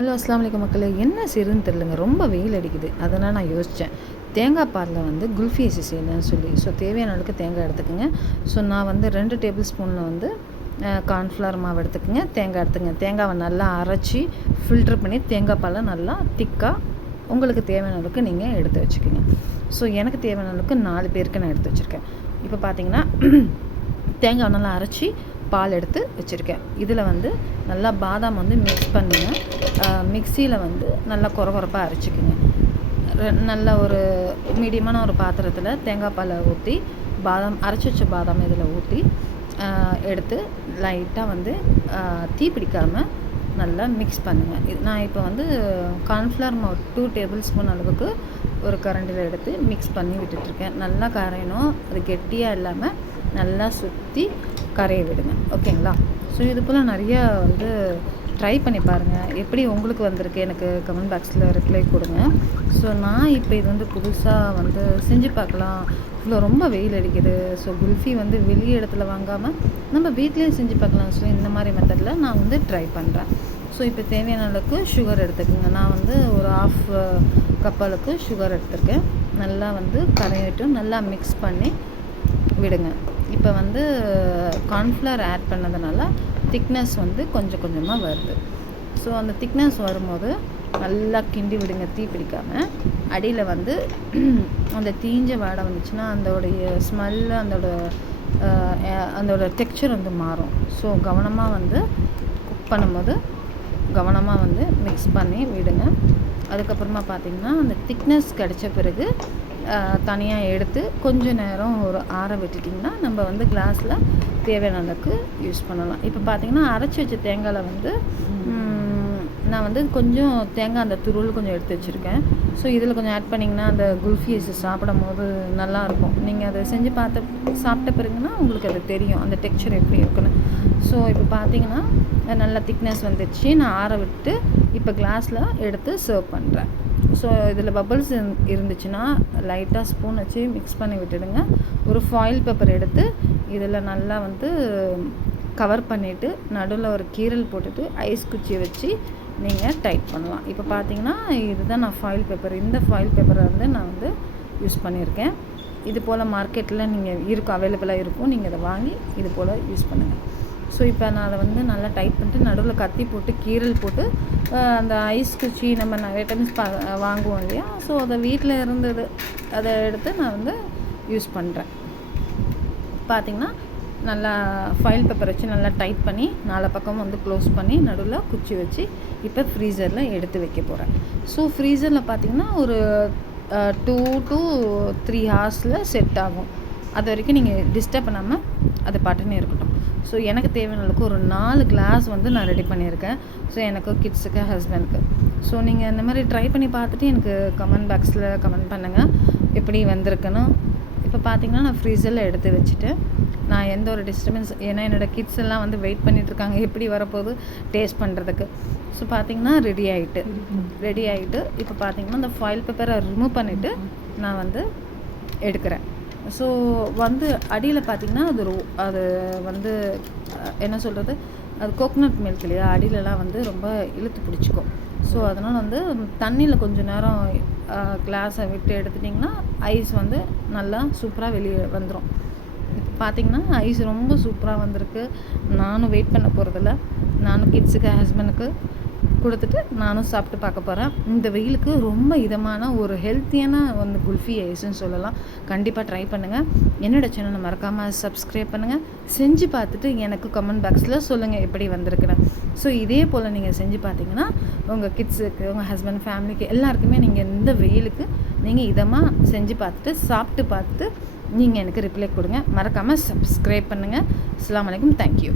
Hello அஸ்லாம் வலைக்கம் மக்களே. என்ன செய்யுதுன்னு தெரிலங்க, ரொம்ப வெயில் அடிக்குது. அதனால் நான் யோசித்தேன், தேங்காய் பாலில் வந்து குல்ஃபி ஐஸ் செய்யணும்னு சொல்லி. ஸோ தேவையான அளவுக்கு தேங்காய் எடுத்துக்கோங்க. ஸோ நான் வந்து 2 டேபிள் ஸ்பூனில் வந்து கார்ன்ஃப்ளவர் மாவு எடுத்துக்கோங்க. தேங்காய் எடுத்துக்கங்க. தேங்காவை நல்லா அரைச்சி ஃபில்டர் பண்ணி தேங்காய் பாலை நல்லா திக்காக உங்களுக்கு தேவையான அளவுக்கு நீங்கள் எடுத்து வச்சுக்கோங்க. ஸோ எனக்கு தேவையான அளவுக்கு 4 பேருக்கு நான் எடுத்து வச்சுருக்கேன். இப்போ பார்த்தீங்கன்னா தேங்காய் நல்லா அரைச்சி பால் எடுத்து வச்சுருக்கேன். இதில் வந்து நல்லா பாதாம் வந்து மிக்ஸ் பண்ணுங்க. மிக்சியில் வந்து நல்லா கொரகொரப்பாக அரைச்சிக்குங்க. நல்ல ஒரு மீடியமான ஒரு பாத்திரத்தில் தேங்காய் பாலை ஊற்றி அரைச்சி வச்ச பாதாம் இதில் ஊற்றி எடுத்து லைட்டாக வந்து தீ பிடிக்காமல் நல்லா மிக்ஸ் பண்ணுங்கள். நான் இப்போ வந்து கார்ன்ஃப்ளவர் மாவு 2 டேபிள் ஸ்பூன் அளவுக்கு ஒரு கரண்டியில் எடுத்து மிக்ஸ் பண்ணி விட்டுட்ருக்கேன். நல்லா கரையணும், அது கெட்டியாக இல்லாமல் நல்லா சுற்றி கரைய விடுங்க. ஓகேங்களா? ஸோ இது போல் நிறையா வந்து ட்ரை பண்ணி பாருங்கள். எப்படி உங்களுக்கு வந்திருக்கு எனக்கு கமெண்ட் பாக்ஸில் ரிப்ளை கொடுங்க. ஸோ நான் இப்போ இது வந்து புதுசாக வந்து செஞ்சு பார்க்கலாம், இவ்வளோ ரொம்ப வெயில் அடிக்குது, ஸோ குல்ஃபி வந்து வெளியே இடத்துல வாங்காமல் நம்ம வீட்லேயும் செஞ்சு பார்க்கலாம்னு சொல்லி இந்த மாதிரி மெத்தடில் நான் வந்து ட்ரை பண்ணுறேன். ஸோ இப்போ தேவையான அளவுக்கு சுகர் எடுத்துக்கோங்க. நான் வந்து ஒரு 1/2 கப் அளவுக்கு சுகர் எடுத்துருக்கேன். நல்லா வந்து கரையிட்டு நல்லா மிக்ஸ் பண்ணி விடுங்க. இப்போ வந்து கார்ன்ஃப்ளவர் ஆட் பண்ணதுனால திக்னஸ் வந்து கொஞ்சம் கொஞ்சமாக வருது. ஸோ அந்த திக்னஸ் வரும்போது நல்லா கிண்டி விடுங்க, தீ பிடிக்காமல். அடியில் வந்து அந்த தீஞ்ச வாடை வந்துச்சுன்னா அதோடைய ஸ்மெல்லு அதோட டெக்ஸ்சர் வந்து மாறும். ஸோ கவனமாக வந்து குக் பண்ணும்போது கவனமாக வந்து மிக்ஸ் பண்ணி விடுங்க. அதுக்கப்புறமா பார்த்திங்கன்னா அந்த திக்னஸ் கிடச்ச பிறகு தனியாக எடுத்து கொஞ்சம் நேரம் ஒரு ஆற விட்டுட்டிங்கன்னா நம்ம வந்து கிளாஸில் தேவையான அளவுக்கு யூஸ் பண்ணலாம். இப்போ பார்த்திங்கன்னா அரைச்சி வச்ச தேங்காயில் வந்து நான் வந்து கொஞ்சம் தேங்காய் அந்த துருள் கொஞ்சம் எடுத்து வச்சுருக்கேன். ஸோ இதில் கொஞ்சம் ஆட் பண்ணிங்கன்னா அந்த குல்ஃபி ஐஸ் சாப்பிடும் போது நல்லாயிருக்கும். நீங்கள் அதை செஞ்சு சாப்பிட்ட பிறகுனா உங்களுக்கு அது தெரியும் அந்த டெக்ஸ்சர் எப்படி இருக்குன்னு. ஸோ இப்போ பார்த்திங்கன்னா நல்லா திக்னஸ் வந்துடுச்சு. நான் ஆற விட்டு இப்போ கிளாஸில் எடுத்து சர்வ் பண்ணுறேன். ஸோ இதில் பபிள்ஸ் இருந்துச்சுன்னா லைட்டாக ஸ்பூன் வச்சு மிக்ஸ் பண்ணி விட்டுடுங்க. ஒரு ஃபாயில் பேப்பர் எடுத்து இதில் நல்லா வந்து கவர் பண்ணிவிட்டு நடுவில் ஒரு கீரல் போட்டுட்டு ஐஸ் குச்சியை வச்சு நீங்கள் டைட் பண்ணலாம். இப்போ பார்த்தீங்கன்னா இதுதான் நான் ஃபாயில் பேப்பர், இந்த ஃபாயில் பேப்பரை வந்து நான் வந்து யூஸ் பண்ணியிருக்கேன். இது போல் மார்க்கெட்டில் நீங்கள் அவைலபிளாக இருக்கும், நீங்கள் இதை வாங்கி இது போல் யூஸ் பண்ணுங்கள். ஸோ இப்போ நான் அதை வந்து நல்லா டைட் பண்ணிட்டு நடுவில் கத்தி போட்டு கீரல் போட்டு அந்த ஐஸ் குச்சி நம்ம நிறைய டைம்ஸ் வாங்குவோம் இல்லையா, ஸோ அதை வீட்டில் இருந்தது அதை எடுத்து நான் வந்து யூஸ் பண்ணுறேன். பார்த்திங்கன்னா நல்லா ஃபைல் பேப்பர் வச்சு நல்லா டைட் பண்ணி 4 பக்கமும் வந்து க்ளோஸ் பண்ணி நடுவில் குச்சி வச்சு இப்போ ஃப்ரீசரில் எடுத்து வைக்க போகிறேன். ஸோ ஃப்ரீசரில் பார்த்திங்கன்னா ஒரு 2 to 3 ஹார்ஸில் செட் ஆகும். அது வரைக்கும் நீங்கள் டிஸ்டர்ப் பண்ணாமல் அது பாட்டுன்னு இருக்கட்டும். ஸோ எனக்கு தேவையான அளவுக்கு ஒரு 4 கிளாஸ் வந்து நான் ரெடி பண்ணியிருக்கேன். ஸோ எனக்கு கிட்ஸுக்கு ஹஸ்பண்டுக்கு. ஸோ நீங்கள் இந்த மாதிரி ட்ரை பண்ணி பார்த்துட்டு எனக்கு கமெண்ட் பாக்ஸில் கமெண்ட் பண்ணுங்கள் எப்படி வந்திருக்குன்னு. இப்போ பார்த்திங்கன்னா நான் ஃப்ரீசரில் எடுத்து வச்சுட்டு நான் எந்த ஒரு டிஸ்டர்பன்ஸ், ஏன்னா என்னோடய கிட்ஸ் எல்லாம் வந்து வெயிட் பண்ணிகிட்ருக்காங்க எப்படி வரப்போகுது டேஸ்ட் பண்ணுறதுக்கு. ஸோ பார்த்திங்கன்னா ரெடி ஆகிட்டு இப்போ பார்த்திங்கன்னா இந்த ஃபாயில் பேப்பரை ரிமூவ் பண்ணிவிட்டு நான் வந்து எடுக்கிறேன். ஸோ வந்து அடியில் பார்த்திங்கன்னா அது வந்து என்ன சொல்கிறது, அது கோகோனட் மில்க் இல்லையா, அடியிலலாம் வந்து ரொம்ப இழுத்து பிடிச்சிக்கும். ஸோ அதனால் வந்து தண்ணியில் கொஞ்சம் நேரம் கிளாஸை விட்டு எடுத்துட்டிங்கன்னா ஐஸ் வந்து நல்லா சூப்பராக வெளியே வந்துடும். இப்போ பார்த்திங்கன்னா ஐஸ் ரொம்ப சூப்பராக வந்திருக்கு. நானும் வெயிட் பண்ண போகிறதில்ல, நானும் கிட்ஸுக்கு ஹஸ்பண்டுக்கு கொடுத்துட்டு நானும் சாப்பிட்டு பார்க்க போகிறேன். இந்த வெயிலுக்கு ரொம்ப இதமான ஒரு ஹெல்த்தியான வந்து குல்ஃபி ஐஸ்ன்னு சொல்லலாம். கண்டிப்பாக ட்ரை பண்ணுங்கள். என்னோடய சேனலை மறக்காமல் சப்ஸ்கிரைப் பண்ணுங்கள். செஞ்சு பார்த்துட்டு எனக்கு கமெண்ட் பாக்ஸில் சொல்லுங்கள் எப்படி வந்திருக்குன்னு. ஸோ இதே போல் நீங்கள் செஞ்சு பார்த்தீங்கன்னா உங்கள் கிட்ஸுக்கு, உங்கள் ஹஸ்பண்ட், ஃபேமிலிக்கு எல்லாருக்குமே நீங்கள் இந்த வெயிலுக்கு நீங்கள் இதமாக செஞ்சு பார்த்துட்டு சாப்பிட்டு பார்த்துட்டு நீங்கள் எனக்கு ரிப்ளை கொடுங்க. மறக்காமல் சப்ஸ்கிரைப் பண்ணுங்கள். அஸ்ஸலாமு அலைக்கும். தேங்க்யூ.